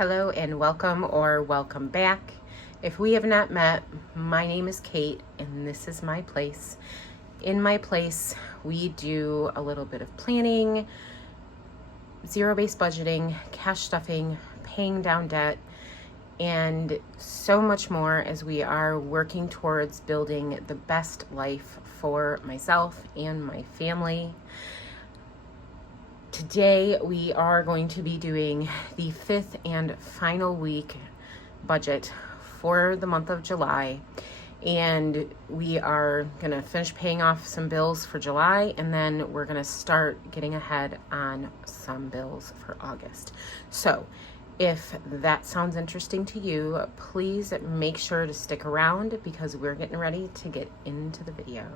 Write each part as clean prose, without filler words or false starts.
Hello and welcome or welcome back. If we have not met, my name is Kate and this is my place. In my place, we do a little bit of planning, zero-based budgeting, cash stuffing, paying down debt, and so much more as we are working towards building the best life for myself and my family. Today, we are going to be doing the fifth and final week budget for the month of July. And we are going to finish paying off some bills for July, and then we're going to start getting ahead on some bills for August. So if that sounds interesting to you, please make sure to stick around because we're getting ready to get into the video.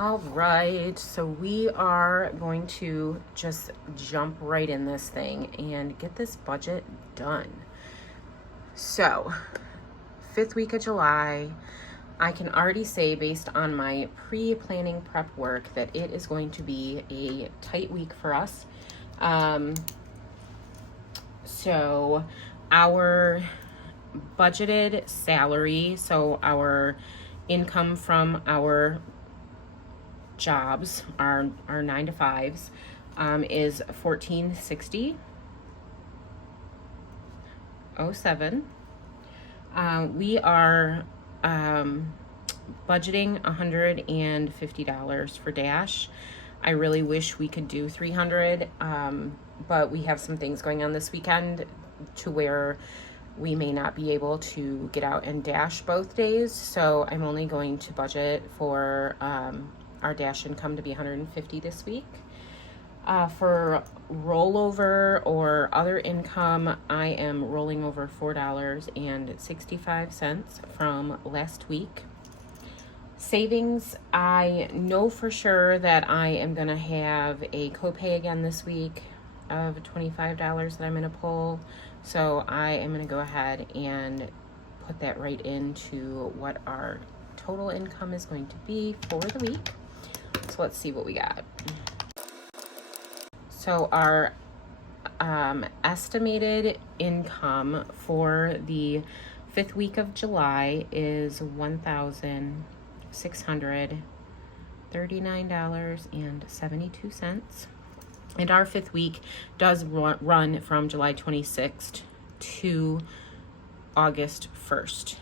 All right, so we are going to just jump right in this thing and get this budget done. So, fifth week of July, I can already say based on my pre-planning prep work that it is going to be a tight week for us. So our budgeted salary, so our income from our jobs, our 9 to 5s, is $1460.07. We are budgeting $150 for Dash. I really wish we could do $300, but we have some things going on this weekend to where we may not be able to get out and Dash both days. So I'm only going to budget for our Dash income to be $150 this week. For rollover or other income, I am rolling over $4.65 from last week. Savings, I know for sure that I am going to have a copay again this week of $25 that I'm going to pull. So I am going to go ahead and put that right into what our total income is going to be for the week. So let's see what we got. So our estimated income for the fifth week of July is $1,639.72. And our fifth week does run from July 26th to August 1st.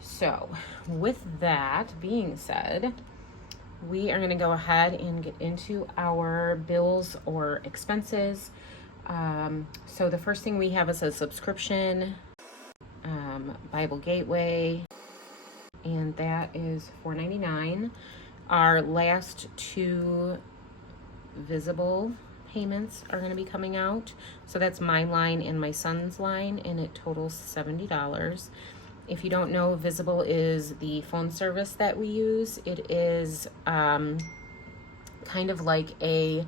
So with that being said, we are going to go ahead and get into our bills or expenses. So the first thing we have is a subscription, Bible Gateway, and that is $4.99. Our last two visible payments are going to be coming out. So that's my line and my son's line, and it totals $70. If you don't know, Visible is the phone service that we use. It is kind of like a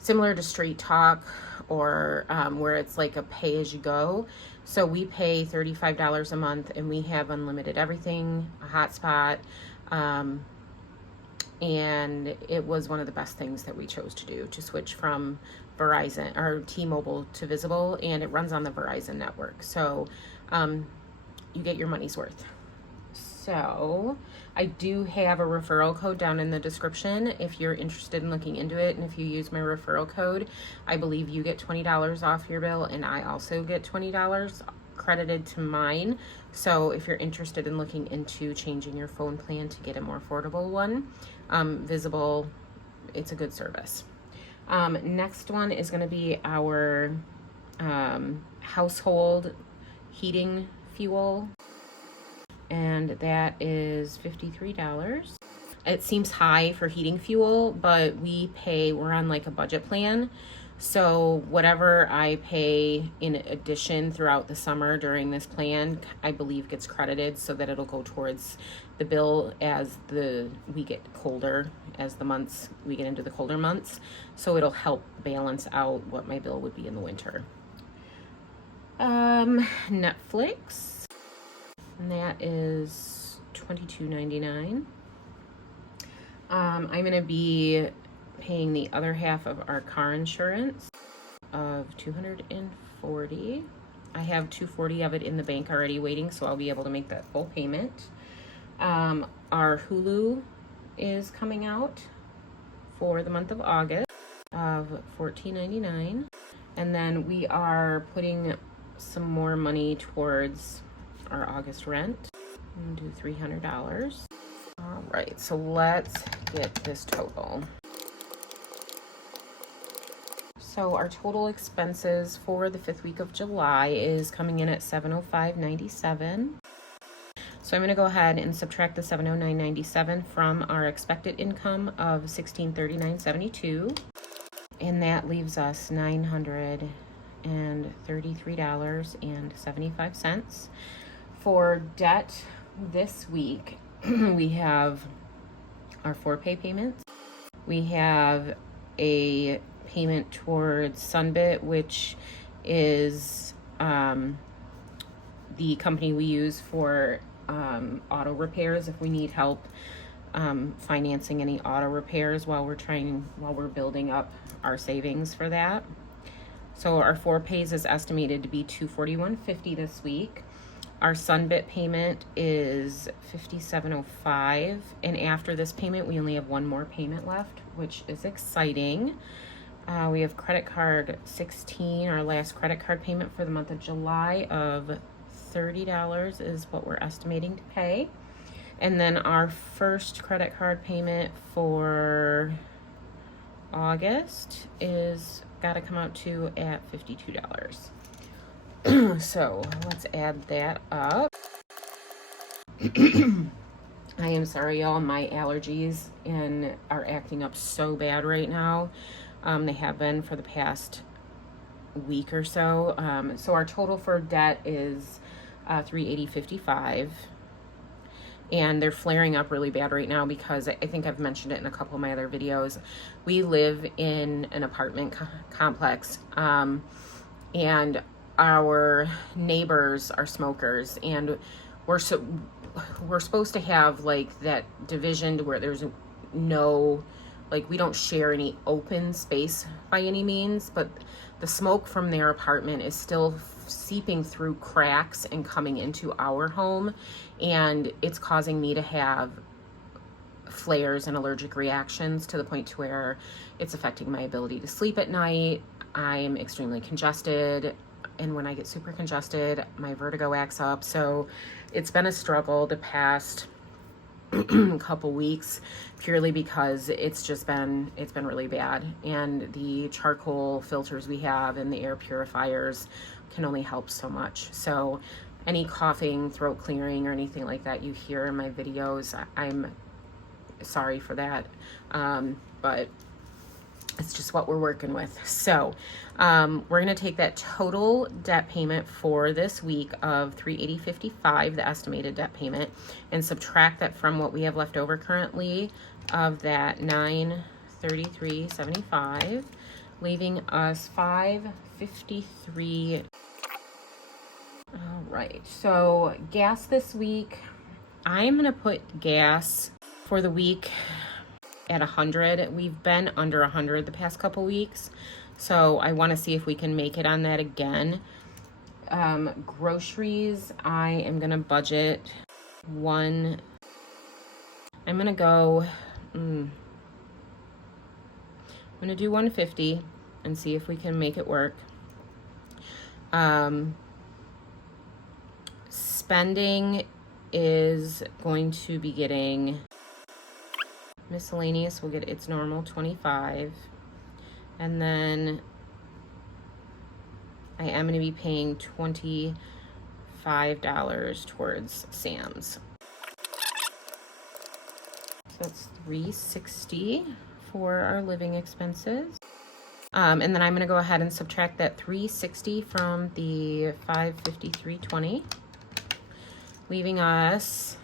similar to Straight Talk or where it's like a pay-as-you-go. So we pay $35 a month and we have unlimited everything, a hotspot, and it was one of the best things that we chose to do, to switch from Verizon or T-Mobile to Visible, and it runs on the Verizon network. So you get your money's worth. So I do have a referral code down in the description if you're interested in looking into it. And if you use my referral code, I believe you get $20 off your bill, and I also get $20 credited to mine. So if you're interested in looking into changing your phone plan to get a more affordable one, Visible, it's a good service. Next one is going to be our household heating fuel, and that is $53. It seems high for heating fuel, but we're on like a budget plan. So whatever I pay in addition throughout the summer during this plan, I believe gets credited so that it'll go towards the bill as we get colder, as we get into the colder months. So it'll help balance out what my bill would be in the winter. Netflix, and that is $22.99. I'm going to be paying the other half of our car insurance of $240. I have $240 of it in the bank already waiting, so I'll be able to make that full payment. Our Hulu is coming out for the month of August of $14.99. And then we are putting some more money towards our August rent. I'm gonna do $300. All right, so let's get this total. So our total expenses for the 5th week of July is coming in at $705.97. So I'm going to go ahead and subtract the $709.97 from our expected income of $1,639.72. And that leaves us $933.75. For debt this week, we have our 4 payments. We have a payment towards Sunbit, which is the company we use for auto repairs if we need help financing any auto repairs while we're building up our savings for that. So our 4 pays is estimated to be $241.50 this week. Our Sunbit payment is $57.05, and after this payment we only have 1 more payment left, which is exciting. We have credit card 16, our last credit card payment for the month of July of $30 is what we're estimating to pay. And then our first credit card payment for August is got to come out to at $52. So let's add that up. I am sorry, y'all, my allergies are acting up so bad right now. They have been for the past week or so. So our total for debt is $380.55, and they're flaring up really bad right now because I think I've mentioned it in a couple of my other videos. We live in an apartment complex, and our neighbors are smokers, and we're supposed to have like that division to where there's no, like, we don't share any open space by any means, but the smoke from their apartment is still seeping through cracks and coming into our home, and it's causing me to have flares and allergic reactions to the point to where it's affecting my ability to sleep at night. I'm extremely congested, and when I get super congested, my vertigo acts up. So it's been a struggle the past couple weeks, purely because it's been really bad, and the charcoal filters we have and the air purifiers can only help so much. So any coughing, throat clearing, or anything like that you hear in my videos, I'm sorry for that, but it's just what we're working with. So we're going to take that total debt payment for this week of $380.55, the estimated debt payment, and subtract that from what we have left over currently of that $933.75, leaving us $553. All right, so gas this week, I'm going to put gas for the week at 100. We've been under 100 the past couple weeks, so I want to see if we can make it on that again. Groceries, I am gonna budget I'm gonna go I'm gonna do 150 and see if we can make it work. Spending is going to be getting miscellaneous, will get its normal 25, and then I am going to be paying $25 towards Sam's. So that's $360 for our living expenses. And then I'm going to go ahead and subtract that $360 from the $553.20, leaving us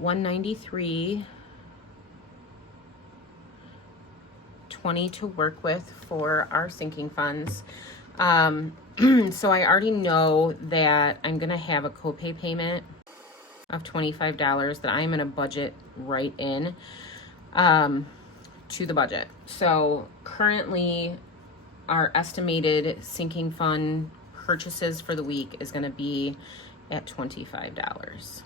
$193.20 to work with for our sinking funds. So I already know that I'm gonna have a copay payment of $25 that I'm going to budget right in to the budget. So currently our estimated sinking fund purchases for the week is going to be at $25.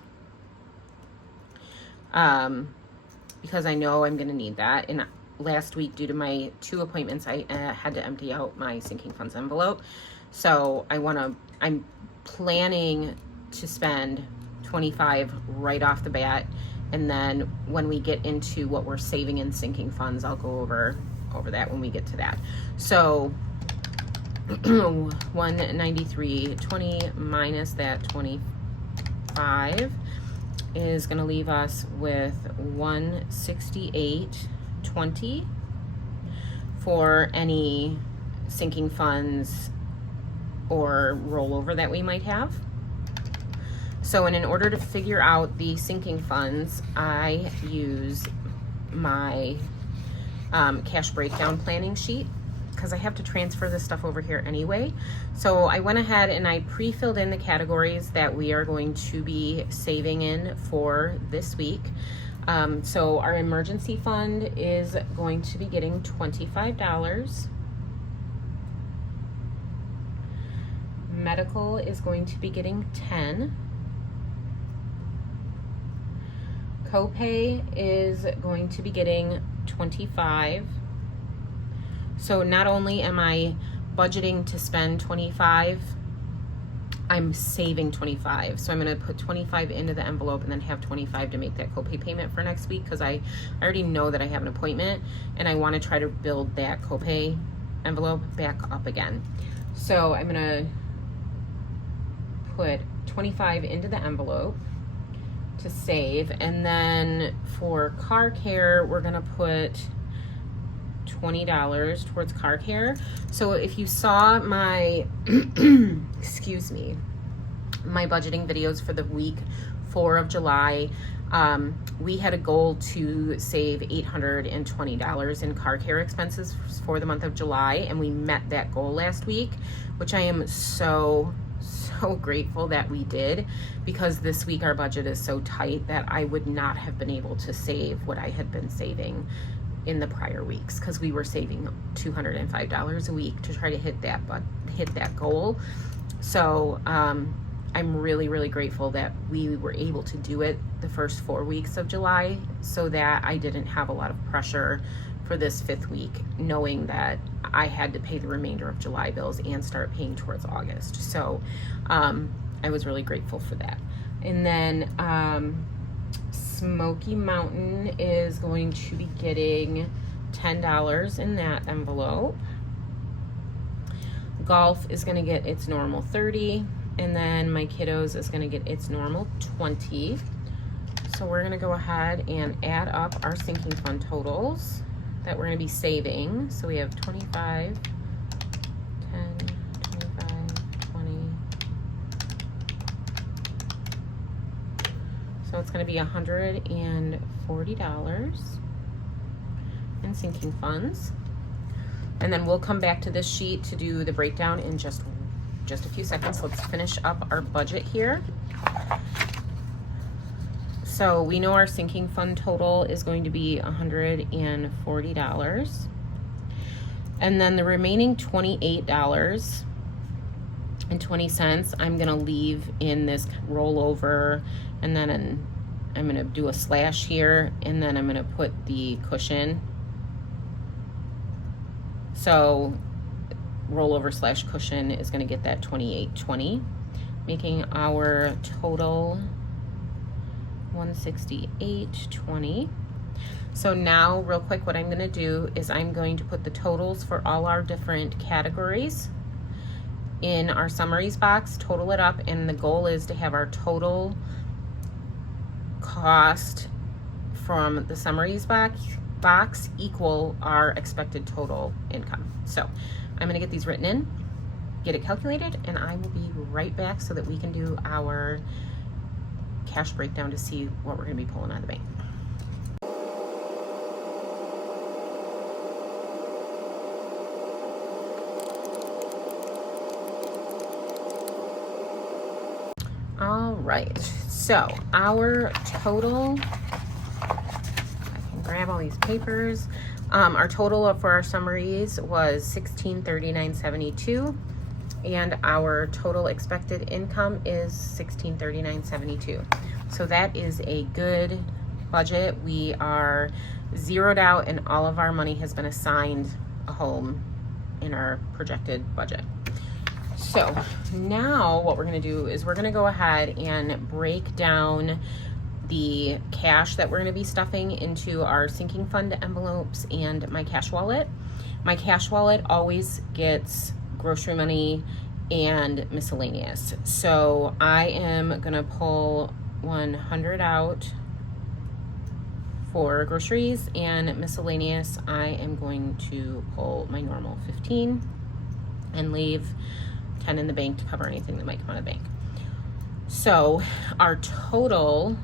Because I know I'm going to need that. And last week, due to my 2 appointments, I had to empty out my sinking funds envelope. So I'm planning to spend $25 right off the bat. And then when we get into what we're saving in sinking funds, I'll go over that when we get to that. So 193.20 minus that 25 is going to leave us with 168.20 for any sinking funds or rollover that we might have. So in order to figure out the sinking funds, I use my cash breakdown planning sheet because I have to transfer this stuff over here anyway. So I went ahead and I pre-filled in the categories that we are going to be saving in for this week. So our emergency fund is going to be getting $25. Medical is going to be getting $10. Copay is going to be getting $25. So not only am I budgeting to spend $25, I'm saving $25. So I'm going to put $25 into the envelope and then have $25 to make that copay payment for next week, because I already know that I have an appointment and I want to try to build that copay envelope back up again. So I'm going to put $25 into the envelope to save, and then for car care we're gonna put $20 towards car care. So if you saw my excuse me, my budgeting videos for the week 4 of July, we had a goal to save $820 in car care expenses for the month of July, and we met that goal last week, which I am so grateful that we did, because this week our budget is so tight that I would not have been able to save what I had been saving in the prior weeks, because we were saving $205 a week to try to hit that goal. So I'm really grateful that we were able to do it the first 4 weeks of July, so that I didn't have a lot of pressure for this 5th week, knowing that I had to pay the remainder of July bills and start paying towards August. So I was really grateful for that. And then Smoky Mountain is going to be getting $10 in that envelope. Golf is going to get its normal $30, and then my kiddos is going to get its normal $20. So we're going to go ahead and add up our sinking fund totals that we're going to be saving. So we have 25, 10, 25, 20. So it's going to be $140 in sinking funds. And then we'll come back to this sheet to do the breakdown in just a few seconds. Let's finish up our budget here. So we know our sinking fund total is going to be $140. And then the remaining $28.20 I'm going to leave in this rollover, and then I'm going to do a slash here, and then I'm going to put the cushion. So rollover slash cushion is going to get that $28.20, making our total $168.20. So now real quick, what I'm going to do is I'm going to put the totals for all our different categories in our summaries box, total it up, and the goal is to have our total cost from the summaries box equal our expected total income. So I'm going to get these written in, get it calculated, and I will be right back so that we can do our cash breakdown to see what we're going to be pulling out of the bank. All right, So our total, I can grab all these papers. Our total for our summaries was $1639.72, and our total expected income is $1639.72. So that is a good budget. We are zeroed out, and all of our money has been assigned a home in our projected budget. So now what we're going to do is we're going to go ahead and break down the cash that we're going to be stuffing into our sinking fund envelopes and my cash wallet. My cash wallet always gets grocery money and miscellaneous. So I am going to pull 100 out for groceries, and miscellaneous I am going to pull my normal 15 and leave 10 in the bank to cover anything that might come out of the bank. So our total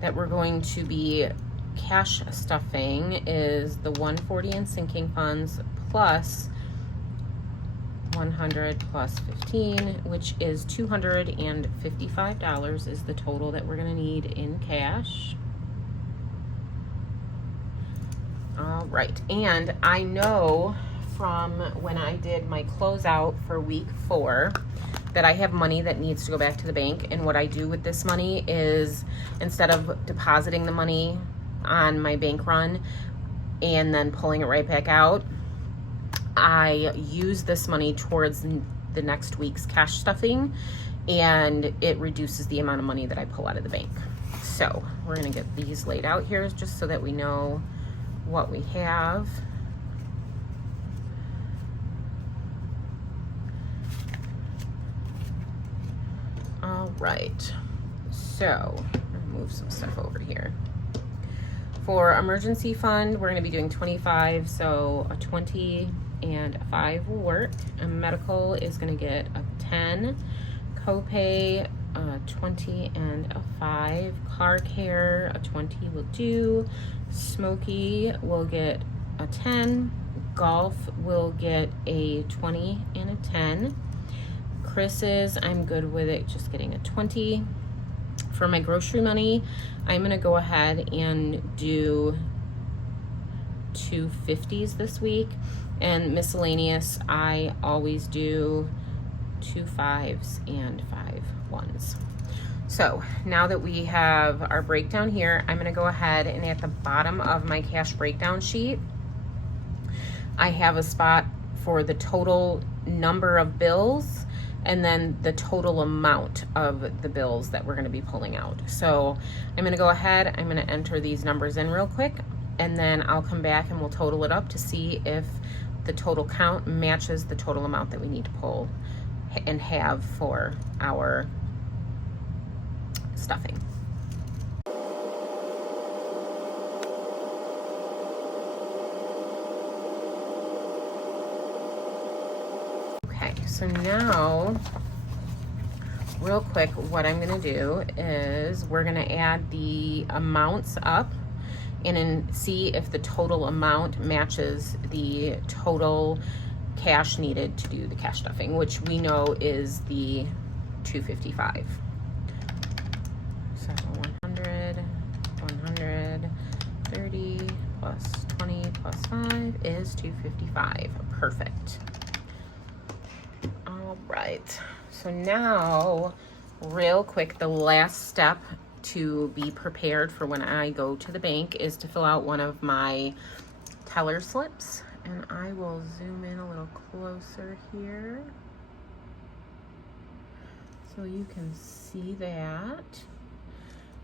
that we're going to be cash stuffing is the 140 in sinking funds plus 100 plus 15, which is $255 is the total that we're going to need in cash. All right, and I know from when I did my closeout for week 4 that I have money that needs to go back to the bank, and what I do with this money is instead of depositing the money on my bank run and then pulling it right back out, I use this money towards the next week's cash stuffing, and it reduces the amount of money that I pull out of the bank. So we're gonna get these laid out here just so that we know what we have. All right, so I'll move some stuff over here. For emergency fund, we're going to be doing 25, so a 20 and a 5 will work. And medical is going to get a 10. Copay, a 20 and a 5. Car care, a 20 will do. Smokey will get a 10. Golf will get a 20 and a 10. Chris's, I'm good with it just getting a 20. For my grocery money, I'm going to go ahead and do 2 50s this week. And miscellaneous, I always do 2 5s and 5 1s. So now that we have our breakdown here, I'm going to go ahead and at the bottom of my cash breakdown sheet, I have a spot for the total number of bills and then the total amount of the bills that we're going to be pulling out. So I'm going to go ahead, I'm going to enter these numbers in real quick, and then I'll come back and we'll total it up to see if the total count matches the total amount that we need to pull and have for our stuffing. Okay, so now real quick, what I'm going to do is we're going to add the amounts up and then see if the total amount matches the total cash needed to do the cash stuffing, which we know is the $255. So 100, 130 plus 20 plus 5 is $255. Perfect. All right. So now, real quick, the last step to be prepared for when I go to the bank is to fill out one of my teller slips. And I will zoom in a little closer here so you can see that.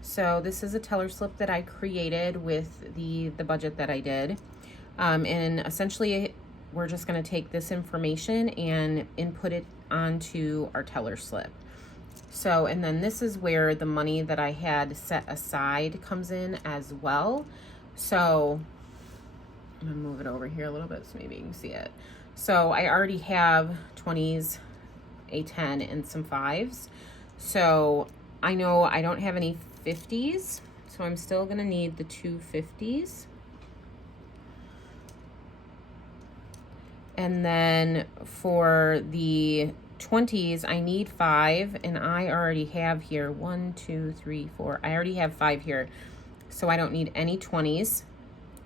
So this is a teller slip that I created with the budget that I did. And essentially, we're just going to take this information and input it onto our teller slip. So, and then this is where the money that I had set aside comes in as well. So I'm gonna move it over here a little bit so maybe you can see it. So I already have 20s, a 10, and some 5s. So I know I don't have any 50s, so I'm still gonna need the 2 50s. And then for the 20s, I need 5, and I already have here 1, 2, 3, 4. I already have 5 here, so I don't need any 20s.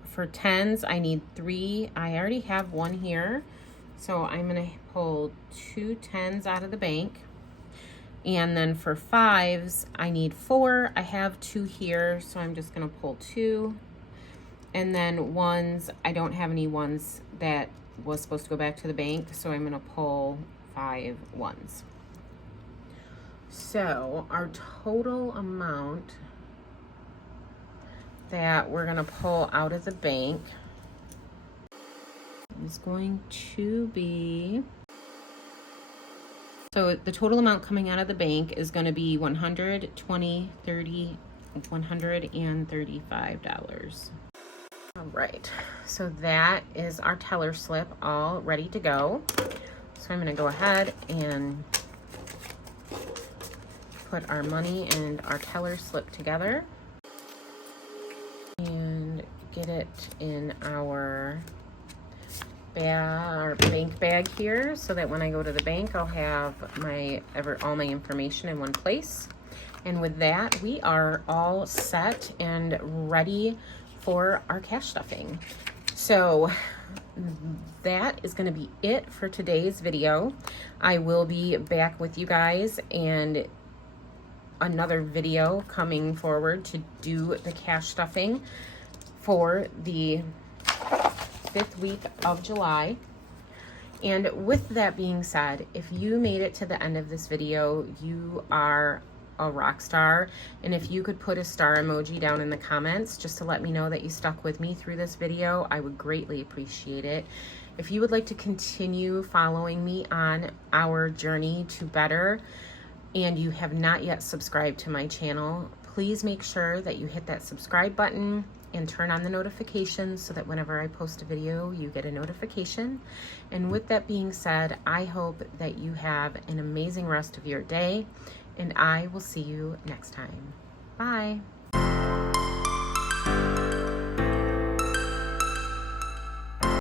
For 10s, I need 3. I already have 1 here, so I'm going to pull 2 10s out of the bank. And then for 5s, I need 4. I have 2 here, so I'm just going to pull 2. And then 1s, I don't have any 1s that was supposed to go back to the bank, so I'm going to pull 5 1s. So our total amount that we're going to pull out of the bank is going to be, so the total amount coming out of the bank is going to be $135. All right, so that is our teller slip all ready to go. So I'm going to go ahead and put our money and our teller slip together and get it in our bank bag here, so that when I go to the bank, I'll have all my information in one place. And with that, we are all set and ready for our cash stuffing. So that is going to be it for today's video. I will be back with you guys and another video coming forward to do the cash stuffing for the 5th week of July. And with that being said, if you made it to the end of this video, you are a rock star. And if you could put a star emoji down in the comments just to let me know that you stuck with me through this video, I would greatly appreciate it. If you would like to continue following me on our journey to better, and you have not yet subscribed to my channel, please make sure that you hit that subscribe button and turn on the notifications so that whenever I post a video, you get a notification. And with that being said, I hope that you have an amazing rest of your day, and I will see you next time. Bye.